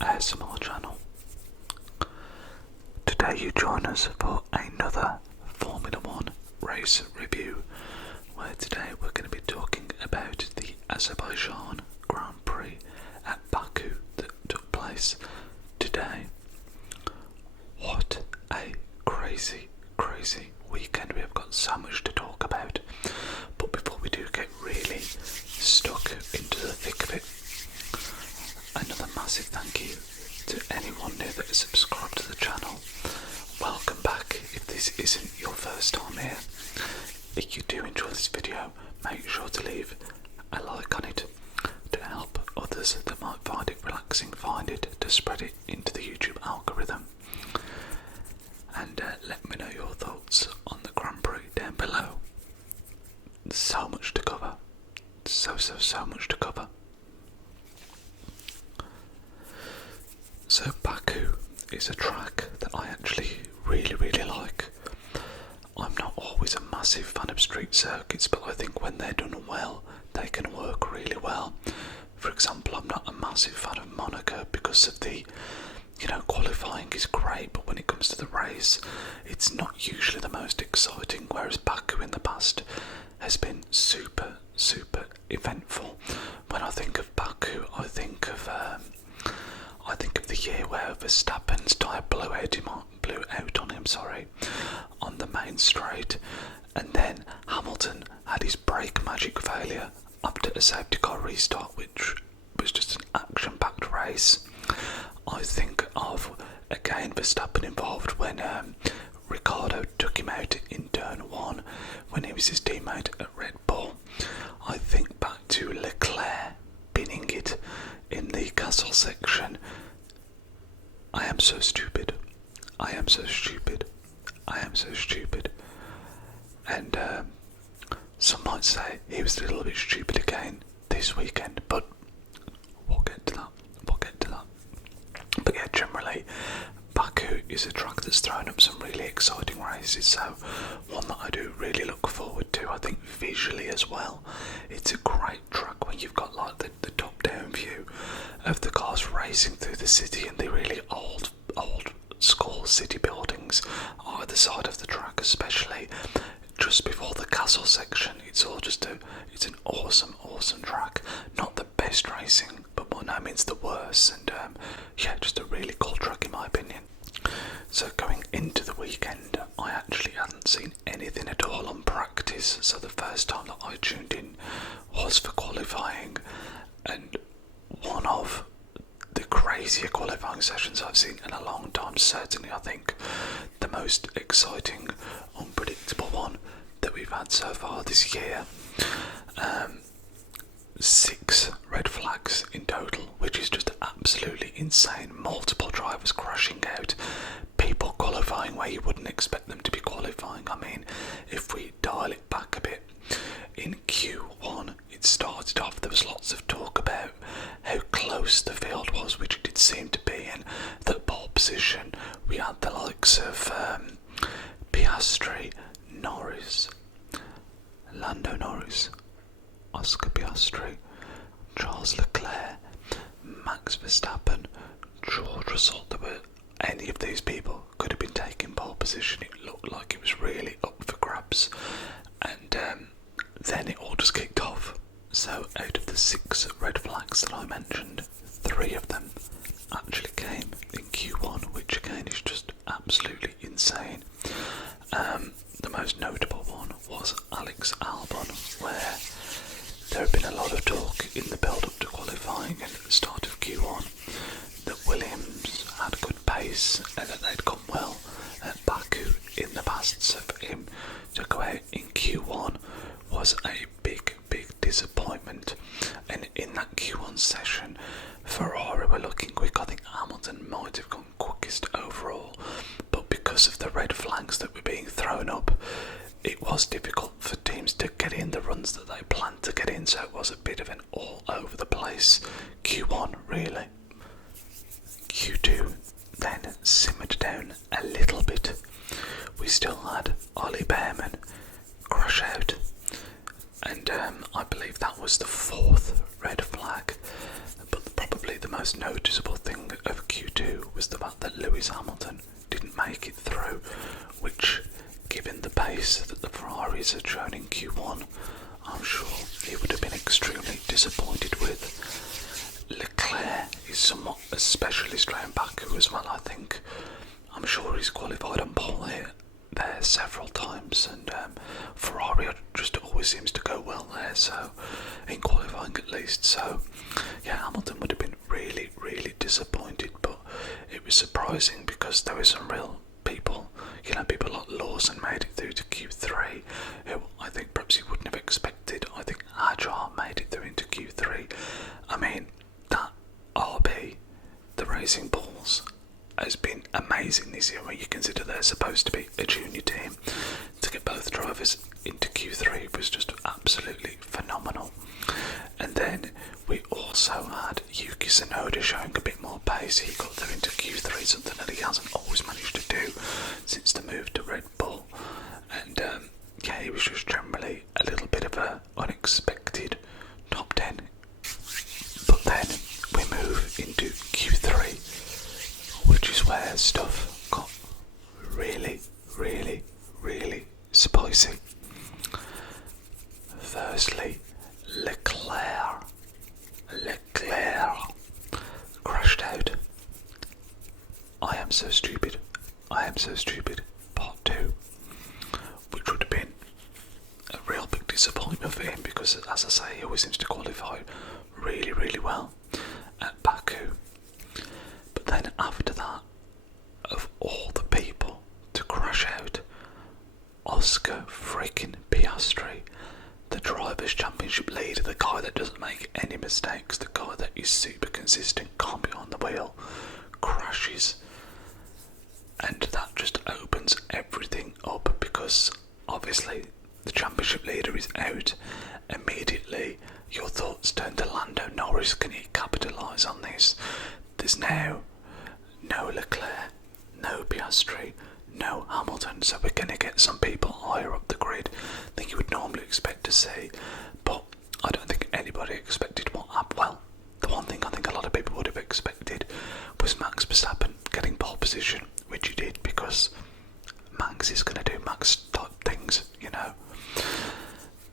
ASMR channel. Today you join us for another Formula 1 race review, where today we're going to be talking about the Azerbaijan Grand Prix at Baku that took place today. What a crazy weekend. We have got so much to talk about, but before we do get really stuck into the thick of it, another massive thank you to anyone new that has subscribed to the channel. Welcome back if this isn't your first time here. If you do enjoy this video, make sure to leave a like on it to help others that might find it relaxing find it, to spread it into the YouTube algorithm. And let me know your thoughts on the Grand Prix down below. So much to cover. So much to cover. So Baku is a track that I actually really like. I'm not always a massive fan of street circuits, but I think when they're done well, they can work really well. For example, I'm not a massive fan of Monaco because of the, qualifying is great, but when it comes to the race, it's not usually the most exciting, whereas Baku in the past has been super eventful. When I think of Baku, I think of the year where Verstappen's tyre blew out on him, on the main straight, and then Hamilton had his brake magic failure after a safety car restart, which was just an action-packed race. I think of, again, Verstappen involved when Ricciardo took him out in turn 1 when he was his teammate at Red Bull. I think back to Leclerc pinning it in the castle section. I am so stupid. And some might say he was a little bit stupid again this weekend, but we'll get to that. But yeah, generally, Baku is a track that's thrown up some really exciting races, so one that I do really look forward to. I think visually as well, it's a great track when you've got like the top-down view of the cars racing through the city and the really old school city buildings either side of the track, especially just before the castle section. It's an awesome track. Not the best racing, but by no means the worst, and just a really cool track in my opinion. So going into the weekend, I actually hadn't seen anything at all on practice, so the first time that I tuned in was for qualifying, and one of the crazier qualifying sessions I've seen in a long time. Certainly I think the most exciting, unpredictable one that we've had so far this year. 6 red flags in total, which is just absolutely insane. Multiple drivers crashing out, people qualifying where you wouldn't expect them to be qualifying. I mean, if we dial it back a bit, in Q1 it started off, there was lots of talk about how close the field was, which it did seem to be, and that pole position we had the likes of Piastri, Norris, Lando Norris, Oscar Piastri, Charles Leclerc, Max Verstappen, George Russell. Any of these people could have been taking pole position. It looked like it was really up for grabs, and then it all just kicked off. So out of the 6 red flags that I mentioned, 3 of them actually came in Q1, which again is just absolutely insane. The most notable one was Alex Albon, where there had been a lot of talk in the build-up to qualifying and at the start of Q1 that Williams had good pace and that they'd come well at Baku in the past, so for him to go out in Q1 was a big disappointment. And in that Q1 session, Ferrari were looking quick. I think Hamilton might have gone quickest overall, but because of the red flags that were being thrown up, it was difficult for teams to get in the runs that they planned to get in, so it was a bit of an all over the place Q1 really. Q2 then simmered down a little bit. We still had Ollie Behrman crash out, and I believe that was the 4th red flag. But probably the most noticeable thing of was the fact that Lewis Hamilton didn't make it through, which, given the pace that the Ferraris had shown in Q1, I'm sure he would have been extremely disappointed with. Leclerc is somewhat a specialist around Baku as well, I think. I'm sure he's qualified on pole there several times, and Ferrari just always seems to go well there, so in qualifying at least. So yeah, Hamilton would have been really, really disappointed, but it was surprising because there were some real people, people like Lawson made it through to Q3, who I think perhaps he wouldn't have expected. I think Ajar made it through into Q3. I mean, that RB, the Racing Bulls, has been amazing this year, when you consider they're supposed to be a junior team. To get both drivers into Q3 was just absolutely phenomenal. And then we also had Yuki Tsunoda showing a bit more pace. He got through into Q3, something that he hasn't always managed to do since the move to Red Bull. And yeah, he was just generally a little bit of a unexpected top 10. But then we move into Q3, which is where stuff got really, really, really spicy. Firstly, Leclerc crashed out. I am so stupid. Part 2, which would have been a real big disappointment for him, because, as I say, he always seems to qualify really, really well at Baku. But then after that, of all the people to crash out, Oscar freaking Piastri, the Drivers' Championship leader, the guy that doesn't make any mistakes, the guy that is super consistent, calm behind the wheel, crashes. And that just opens everything up, because obviously the championship leader is out. Immediately your thoughts turn to Lando Norris. Can he capitalise on this? There's now no Leclerc, no Piastri, no Hamilton, so we're going to get some people higher up the grid than you would normally expect to see. But I don't think anybody expected what happened. Well, the one thing I think a lot of people would have expected was Max Verstappen getting pole position, which he did, because Max is going to do Max type things,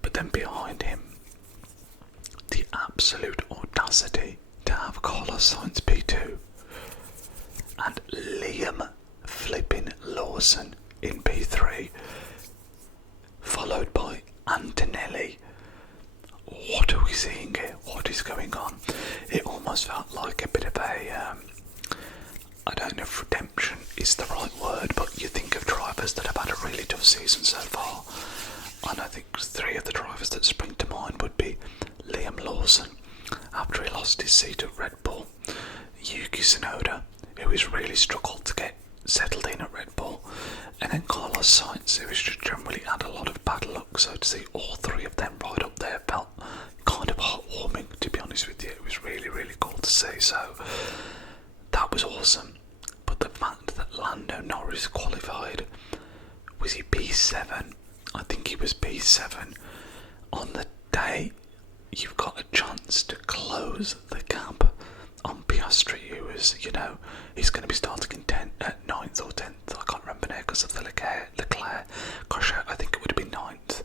But then behind him, the absolute audacity to have Carlos Sainz P2 and Liam flipping Lawson in P3, followed by Antonelli. What are we seeing here? What is going on? It almost felt like a bit of a I don't know if redemption is the right word, but you think of drivers that have had a really tough season so far, and I think 3 of the drivers that spring to mind would be Liam Lawson, after he lost his seat at Red Bull, Yuki Tsunoda, who has really struggled to get settled in at Red Bull, and then Carlos Sainz, who has just generally had a lot of bad luck. So to see all 3 of them right up there felt kind of heartwarming, to be honest with you. It was really, really cool to see, so that was awesome. But the fact that Lando Norris qualified, was he P7? I think he was P7. On the day you've got a chance to close the gap on Piastri, who is, he's going to be starting in 9th or 10th, I can't remember now because of the Leclerc crash out. I think it would have been 9th.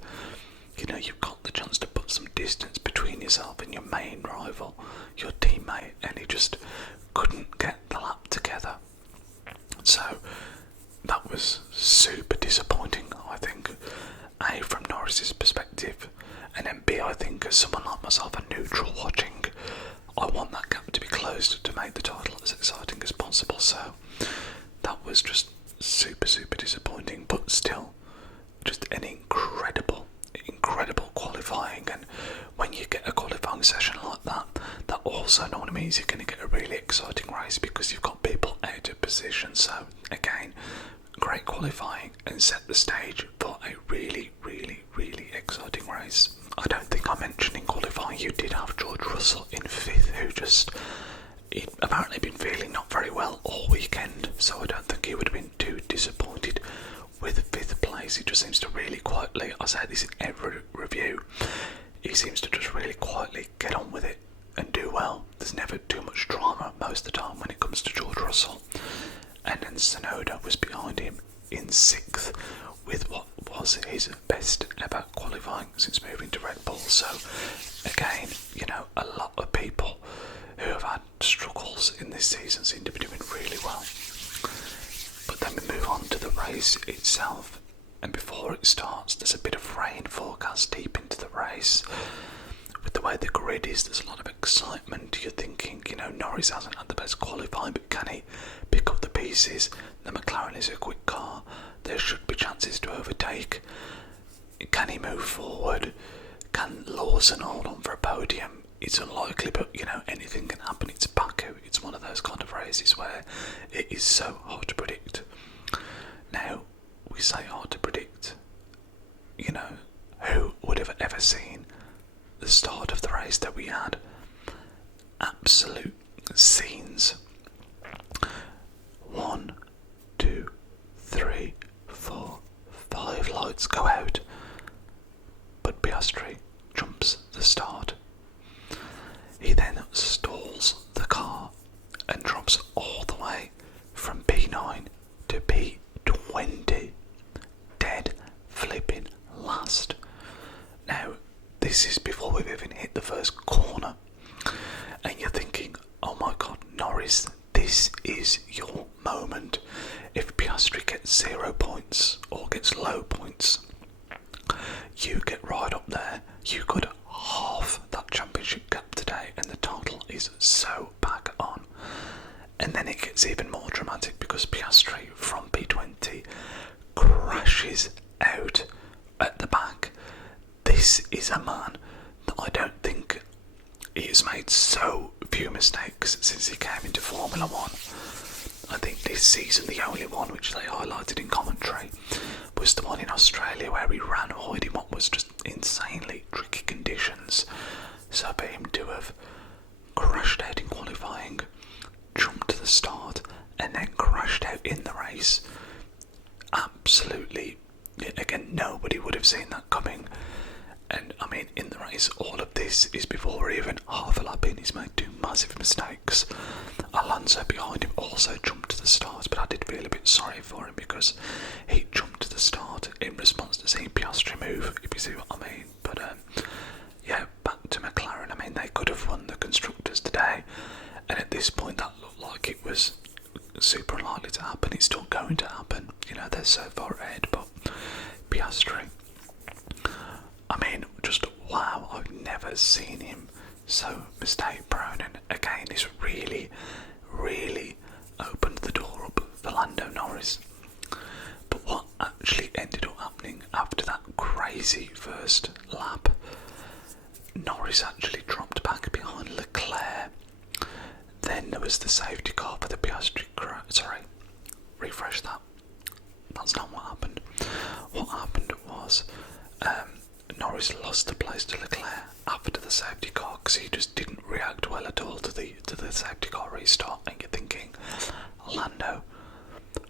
You've got the chance to put some distance between yourself and your main rival, your teammate, and he just couldn't get the lap together. So that was super disappointing, I think. A, from Norris's perspective, and then B, I think as someone like myself, a neutral watching, I want that gap to be closed to make the title as exciting as possible. So that was just super, super disappointing, but still just an incredible qualifying. And when you get a qualifying session like that, that also normally means you're going to get a really exciting race, because you've got people out of position. So again, great qualifying and set the stage for a really, really, really exciting race. I don't think I mentioned in qualifying you did have George Russell in 5th, who he'd apparently been feeling not very well all weekend, so I don't think he would have been too disappointed with 5th place. He just seems to really quietly, I say this in every review, he seems to just really quietly get on with it and do well. There's never too much drama most of the time when it comes to George Russell. and then Tsunoda was behind him in 6th with what was his best ever qualifying since moving to Red Bull. So again, you know, a lot of people who have had struggles in this season seem to be doing really well. But then we move on to the race itself, and before it starts there's a bit of rain forecast deep into the race. With the way the grid is, there's a lot of excitement. You're thinking, you know, Norris hasn't had the best qualifying, but can he pick up the pieces? The McLaren is a quick car. There should be chances to overtake. Can he move forward? Can Lawson hold on for a podium? It's unlikely, but, you know, anything can happen. It's Baku. It's one of those kind of races where it is so hard to predict. Now, we say hard to predict. You know, who would have ever seen the start of the race that we had? Absolute scenes. 1, 2, 3, 4, 5 lights go out, but Piastri jumps the start. He then stalls the car and drops all the way from P9 to P20, dead flipping last. Now, this is before we've even hit the first corner, and you're thinking, oh my god, Norris, this is your moment. If Piastri gets 0 points or gets low points, you get right up there. You could halve that championship gap today, and the total is so back on. And then it gets even more dramatic because Piastri from P20 crashes out at the back. This is a man that I don't think he has made so few mistakes since he came into Formula 1. I think this season the only one which they highlighted in commentary was the one in Australia where he ran wide in what was just insanely tricky conditions. So for him to have crashed out in qualifying, jumped to the start, and then crashed out in the race, absolutely, again, nobody would have seen that coming. And I mean, in the race, all of this is before we're even half a lap in. He's made 2 massive mistakes. Alonso behind him also jumped to the start, but I did feel a bit sorry for him because he jumped to the start in response to seeing Piastri move, if you see what I mean. But yeah, back to McLaren. I mean, they could have won the Constructors today, and at this point that looked like it was super unlikely to happen. It's still going to happen. You know, they're so far ahead, but Piastri, I mean, just wow, I've never seen him so mistake prone, and again, this really, really opened the door up for Lando Norris. But what actually ended up happening after that crazy first lap, Norris actually dropped back behind Leclerc. Then there was the safety car for the Piastri crash. Sorry, refresh that. That's not what happened. What happened was, Norris lost the place to Leclerc after the safety car because he just didn't react well at all to the safety car restart. And you're thinking, Lando,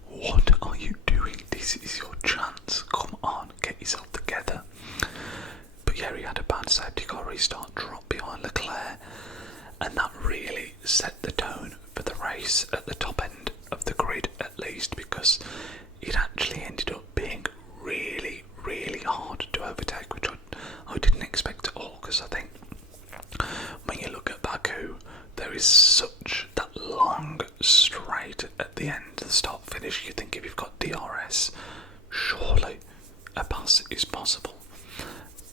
what are you doing? This is your chance. Come on, get yourself together. But yeah, he had a bad safety car restart, drop behind Leclerc, and that really set the tone for the race at the top end of the grid, at least, because it actually ended up being really, really hard to overtake, which I didn't expect at all, because I think when you look at Baku, there is such that long straight at the end, the start finish. You think if you've got DRS, surely a pass is possible.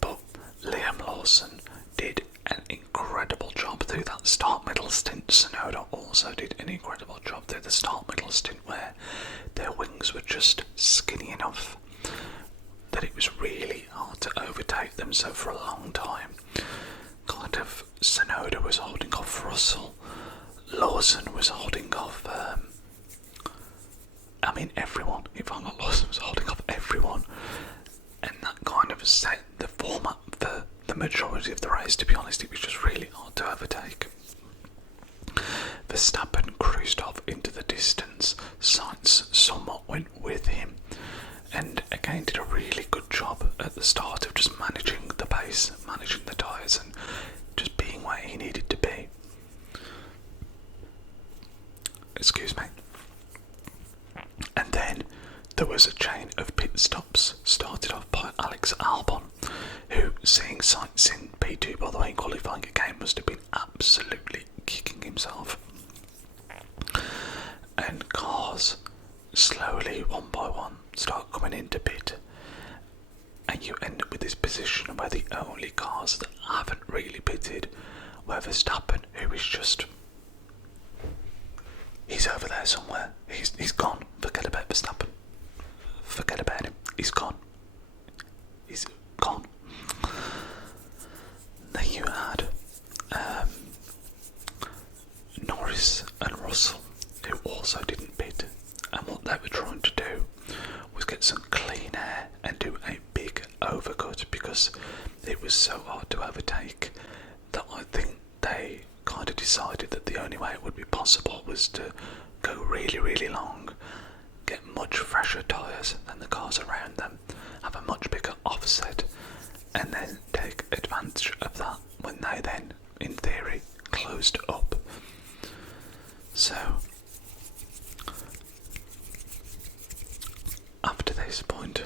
But Liam Lawson did an incredible job through that start middle stint. Tsunoda also did an incredible job through the start middle stint, where their wings were just skinny enough that it was really hard to overtake them. So for a long time, kind of, Tsunoda was holding off Russell, Lawson was holding off everyone. If I'm not, Lawson was holding off everyone, and that kind of set the format for the majority of the race. To be honest, it was just really hard to overtake. Verstappen cruised off into the distance. Sainz somewhat went with him, and again did a really good job at the start of just managing the pace, managing the tyres, and just being where he needed to be. Excuse me. there was a chain of pit stops started off by Alex Albon, who, seeing sights in P2 by the way in qualifying again, must have been absolutely kicking himself. And cars slowly, one by one, start coming into pit, and you end up with this position where the only cars that haven't really pitted were Verstappen, who is just... he's over there somewhere. He's gone. Forget about Verstappen. Forget about him. He's gone. He's gone. Then you had Norris and Russell, who also didn't pit, and what they were trying to do was get some clean air and do a big overcut, because it was so hard to overtake that I think they kind of decided that the only way it would be possible was to go really, really long, get much fresher tyres than the cars around them, have a much bigger offset, and then take advantage of that when they then, in theory, closed up. So, after this point,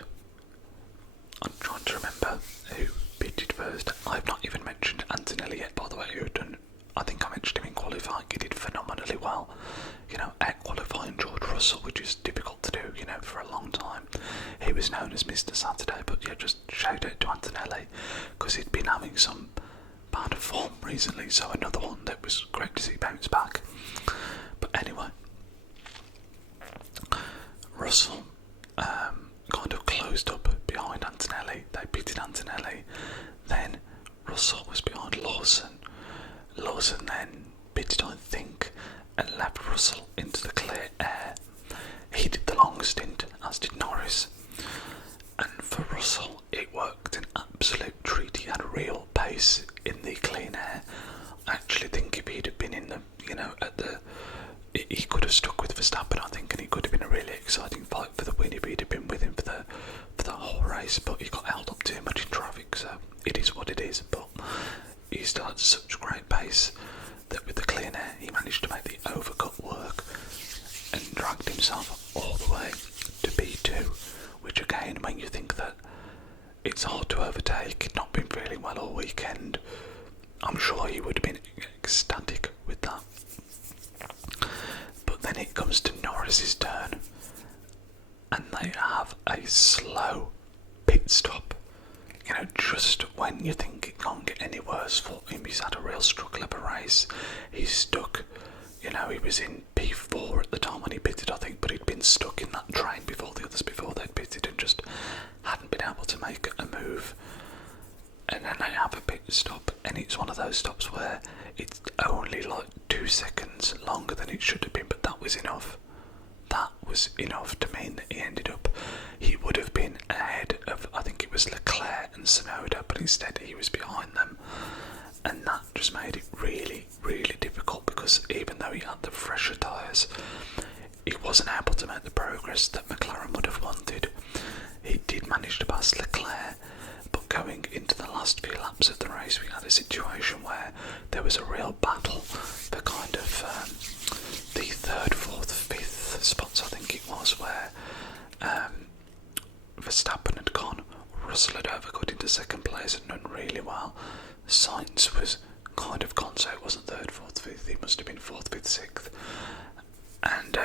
I'm trying to remember who pitted first. I've not even mentioned Antonelli yet, by the way, who had done, I think I mentioned him in qualifying. He did phenomenally well, at qualifying George Russell, which is difficult to do, for a long time. He was known as Mr. Saturday, but yeah, just shout out to Antonelli, because he'd been having some bad form recently, so another one that was great to see bounce back. But anyway, Russell kind of closed up behind Antonelli. They pitted Antonelli, then Russell was behind Lawson. Lawson then pitted, I think, and left Russell into the clear air. He did the long stint, as did Norris. And for Russell, it worked an absolute treat. He had real pace in the clean air. I actually think if he'd have been in the, he could have stuck with Verstappen, I think, and he could have been a really exciting fight for the win if he'd have been with him for the whole race. But he got held up too much in traffic, so it is what it is. But he still had such great pace that with the clean air, he managed to make the overcut work and dragged himself all the way to P2, which again, when you think that it's hard to overtake, he'd not been feeling well all weekend, I'm sure he would have been ecstatic with that. But then it comes to Norris's turn, and they have a slow pit stop. Just when you think it can't get any worse for him, he's had a real struggle of a race. He's stuck, he was in P4 at the time when he pitted, I think, but he'd been stuck in that train before the others before they'd pitted and just hadn't been able to make a move. And then they have a pit stop, and it's one of those stops where it's only like 2 seconds longer than it should have been, but that was enough. That was enough to mean that he would have been ahead of, I think it was Leclerc and Tsunoda, but instead he was behind them. And that just made it really, really difficult, because even though he had the fresher tyres, he wasn't able to make the progress that McLaren would have wanted. He did manage to pass Leclerc, but going into the last few laps of the race, we had a situation where there was a real battle for kind of the 3rd, 4th, 5th spots, I think it was, where Verstappen had gone, Russell had overcut into 2nd place and done really well. Sainz was kind of gone, so it wasn't 3rd, 4th, 5th, he must have been 4th, 5th, 6th. And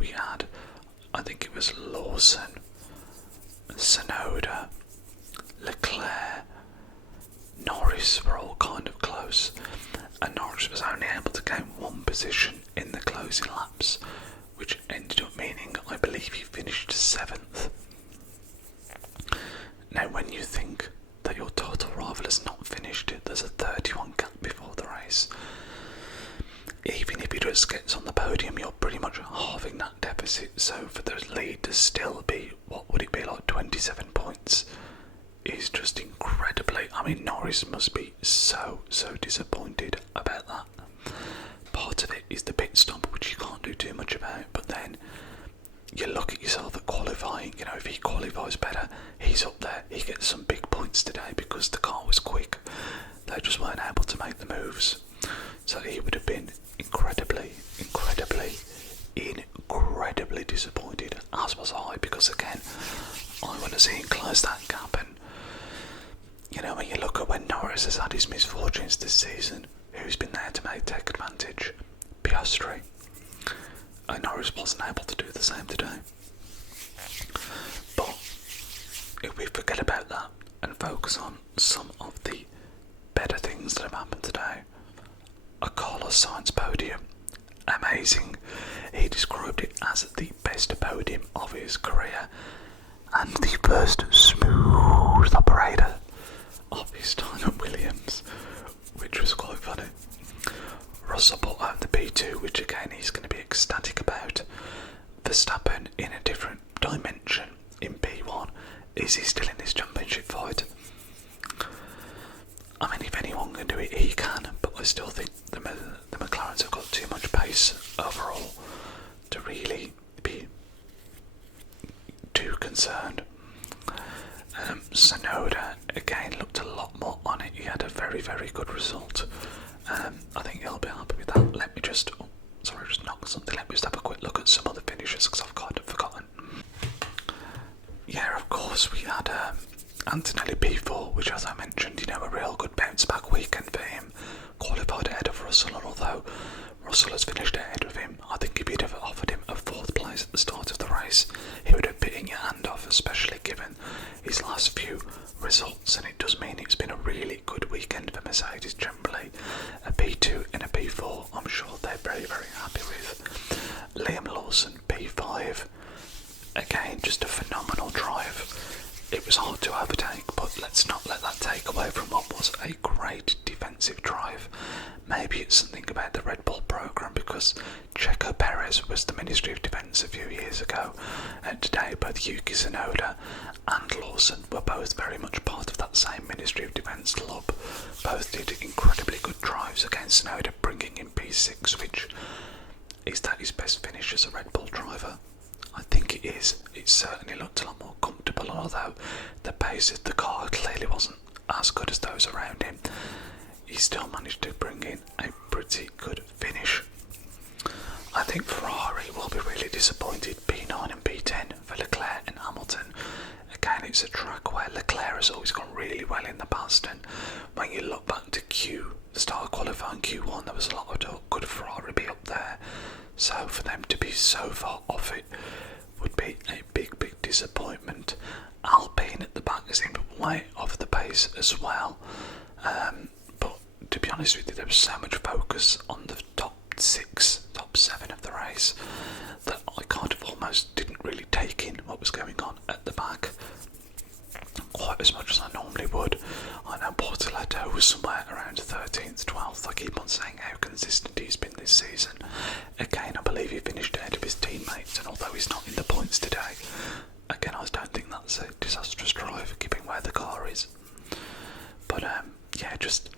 we had, I think it was Lawson, Tsunoda, Leclerc, Norris were all kind of close, and Norris was only able to gain 1 position in the closing laps, which ended up meaning, I believe, he finished 7th. Now, when you think that your total rival has not finished it, there's a 31 gap before the race. Even if he just gets on the podium, you're pretty much halving that deficit, so for the lead to still be, what would it be, like 27 points, is just incredibly... Norris must be so disappointed about that. Part of it is the pit stop, which you can't do too much about, but then you look at yourself at qualifying, if he qualifies better, he's up there, he gets some big points today because the car was quick. They just weren't able to make the moves. So he would have been incredibly disappointed as was I, because again, I want to see him close that gap. And you know, when you look at when Norris has had his misfortunes this season, who's been there to take advantage? Piastri. And Norris wasn't able to do the same today. But if we forget about that and focus on some of the better things that have happened today, a Carlos Sainz podium, amazing. He described it as the best podium of his career and the first smooth operator of his time at Williams, which was quite funny. Russell put out the P2, which again he's going to be ecstatic about. Verstappen in a different dimension in P1. Is he still in this championship fight? I mean, if anyone can do it, he can, but I still think the McLarens have got too much pace overall to really be too concerned. Tsunoda again looked a lot more on it. He had a very, very good result. I think he'll be happy with that. Let me just knock something. Let me just have a quick look at some other finishes because I've kind of forgotten. Yeah, of course we had Antonelli P4, which, as I mentioned, you know, a real good bounce back weekend for him. Qualified ahead of Russell, and although Russell has finished ahead of him, I think if you'd have offered him a 4th place at the start of the race, he would have bitten your hand off, especially given his last few results. And it does mean it's been a really good weekend for Mercedes generally. A P2 and a P4, I'm sure they're very, very happy with. Liam Lawson, P5. Again, just a phenomenal drive. It was hard to overtake, but let's not let that take away from what was a great defensive drive. Maybe it's something about the Red Bull program, because Checo Perez was the Ministry of Defence a few years ago, and today both Yuki Tsunoda and Lawson were both very much part of that same Ministry of Defence club. Both did incredibly good drives. Again, Tsunoda bringing in P6, which is that his best finish as a Red Bull driver? I think it is. It certainly looked a lot more comfortable, although the pace of the car clearly wasn't as good as those around him. He still managed to bring in a pretty good finish. I think Ferrari will be really disappointed. P9 and P10 for Leclerc and Hamilton. Again, it's a track where Leclerc has always gone really well in the past, and when you look back to the start of qualifying Q1, there was a lot of talk, could Ferrari be up there? So for them to be so far off it would be a big, big disappointment. Alpine at the back seemed way off the pace as well. But to be honest with you, there was so much focus on the top 6, top 7 of the race that I kind of almost didn't really take in what was going on at the back quite as much as I normally would. I know Portoletto was somewhere around 13th, 12th. I keep on saying how consistent he's been this season. Again, I believe he finished ahead of his teammates, and although he's not in the points today, again, I don't think that's a disastrous drive given where the car is. But yeah, just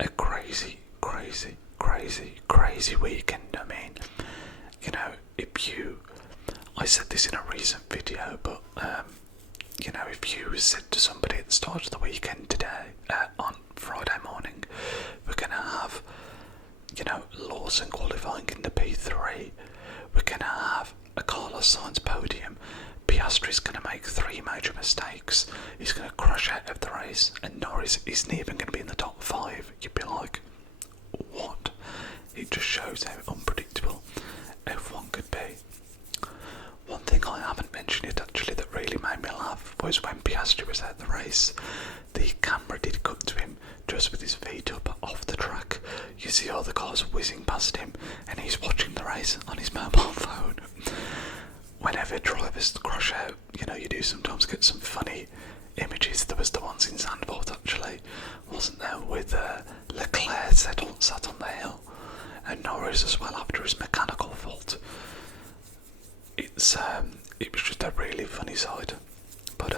a crazy weekend. I mean, you know, I said this in a recent video, but you know, if you said to somebody at the start of the weekend today, on Friday morning, we're going to have, you know, Lawson qualifying in the P3, we're going to have a Carlos Sainz podium, Piastri's going to make 3 major mistakes, he's going to crash out of the race, and Norris isn't even going to be in the top 5, you'd be like, what? It just shows how unpredictable F1 could be. One thing I haven't mentioned it actually that really made me laugh was when Piastri was at the race. The camera did cut to him just with his feet up off the track. You see all the cars whizzing past him and he's watching the race on his mobile phone. Whenever drivers crash out, you know, you do sometimes get some funny images. There was the ones in Zandvoort actually, wasn't there, with Leclerc sat on the hill, and Norris as well after his mechanical fault. It was just a really funny side, but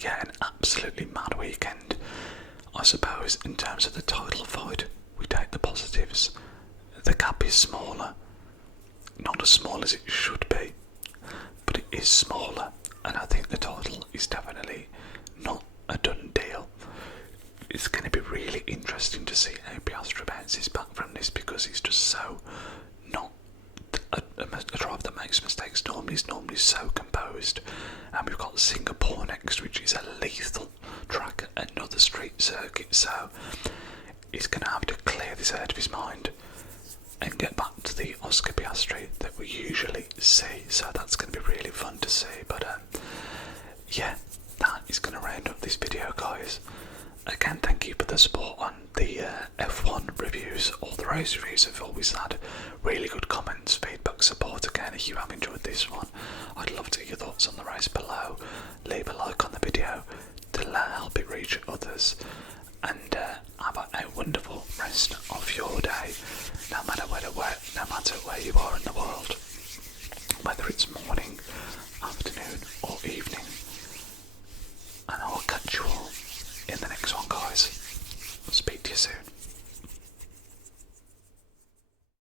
yeah, an absolutely mad weekend. I suppose in terms of the title fight, we take the positives. The gap is smaller, not as small as it should be, but it is smaller, and I think the title is definitely not a done deal. It's going to be really interesting to see how Piastri bounces back from this, because he's just so not a driver that makes mistakes normally is normally so composed. And we've got Singapore next, which is a lethal track, another street circuit, so he's going to have to clear this out of his mind and get back to the Oscar Piastri that we usually see. So that's going to be really fun to see. But yeah, that is going to round up this video, guys. Again, thank you for the support on the F1 reviews. All the race reviews have always had really good comments, feedback, support. Again, if you have enjoyed this one, I'd love to hear your thoughts on the race below. Leave a like on the video to help it reach others. And have a wonderful rest of your day, no matter where you are in the world, whether it's morning, afternoon or evening. And I'll catch you all in the next one, guys. Speak to you soon.